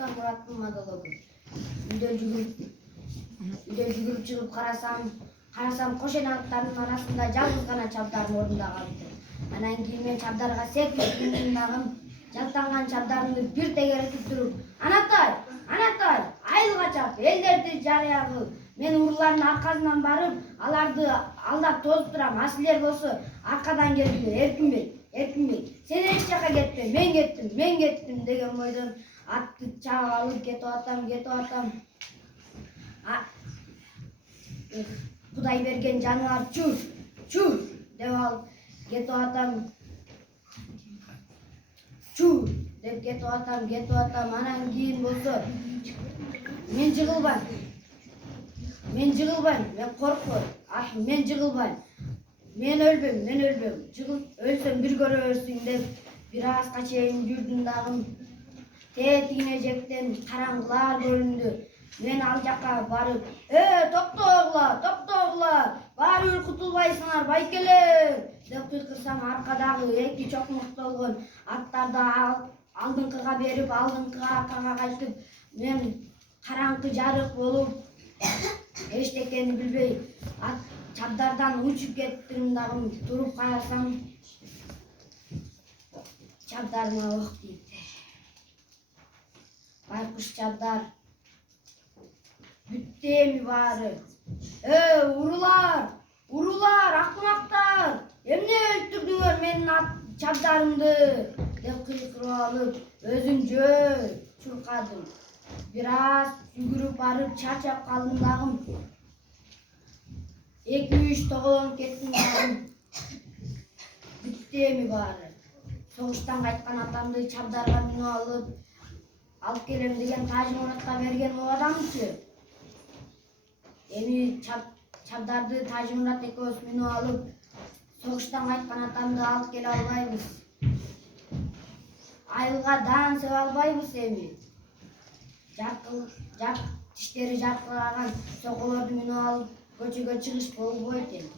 Sultan Murat'ın monologu. Үйдө жүгүрүп чыгып карасам кошенаттардын арасында жалгыз гана чабдарым ордунда калыптыр. Анан кийин мен чабдарга секирип мындагым жалтанган чабдарымды бир тегеретип туруп, Анатай, айылга чап, элдерди жарыя кыл. Мен уруулардын аркасынан барып, аларды алдап тозуп турам. А силер болсо аркадан келиңер, эркинбей. Сен эч жака кетпе, мен кеттим деген бойдон атты чаап алып кетип атам. Кудай берген жаныбар чу деп алып кетип атам. Чу деп кетип атам. Анан кийин болсо мен жыгылбайм. Мен коркпойм. Мен жыгылбайм. Мен өлбөйм. Өлсөм бир көрөбүрсүң деп бир азга чейин жүрдүм дагы. Тетигине жектен караңгылар көрүндү. Мен ал жакка барып, токтогула, баары кутулбайсыңар, байкелер деп кыйкырсам, аркадагы эки чокмуктолгон аттарды алдыңкыга берип, аркага кайтып, мен караңгы жарык болуп, эчтекени билбей, чабдардан учуп кеттим дагы, туруп карасам, чабдарыма ок тийиптир. Байкуш чабдар, бүттү эми баары. Урулар, акмактар, эмне өлтүрдүңөр менин чабдарымды деп кыйкырып алып, өзүнчө чуркадым. Бир аз жүгүрүп барып чарчап калдым дагы. 2-3 тоголонуп кеттим дагы. Бүттү эми баары. Согуштан кайткан атамды чабдарга минип алып келем деген Тажы Муратка берген убадамчы. Эми чабдарды Тажы Мурат экөөбүз минип алып, согуштан кайткан атамды алып келе албайбыз. Айылга даан себе албайбыз эми. Тиштери жаркыраган соколорду минип алып көчөгө чыгыш болбойт эми.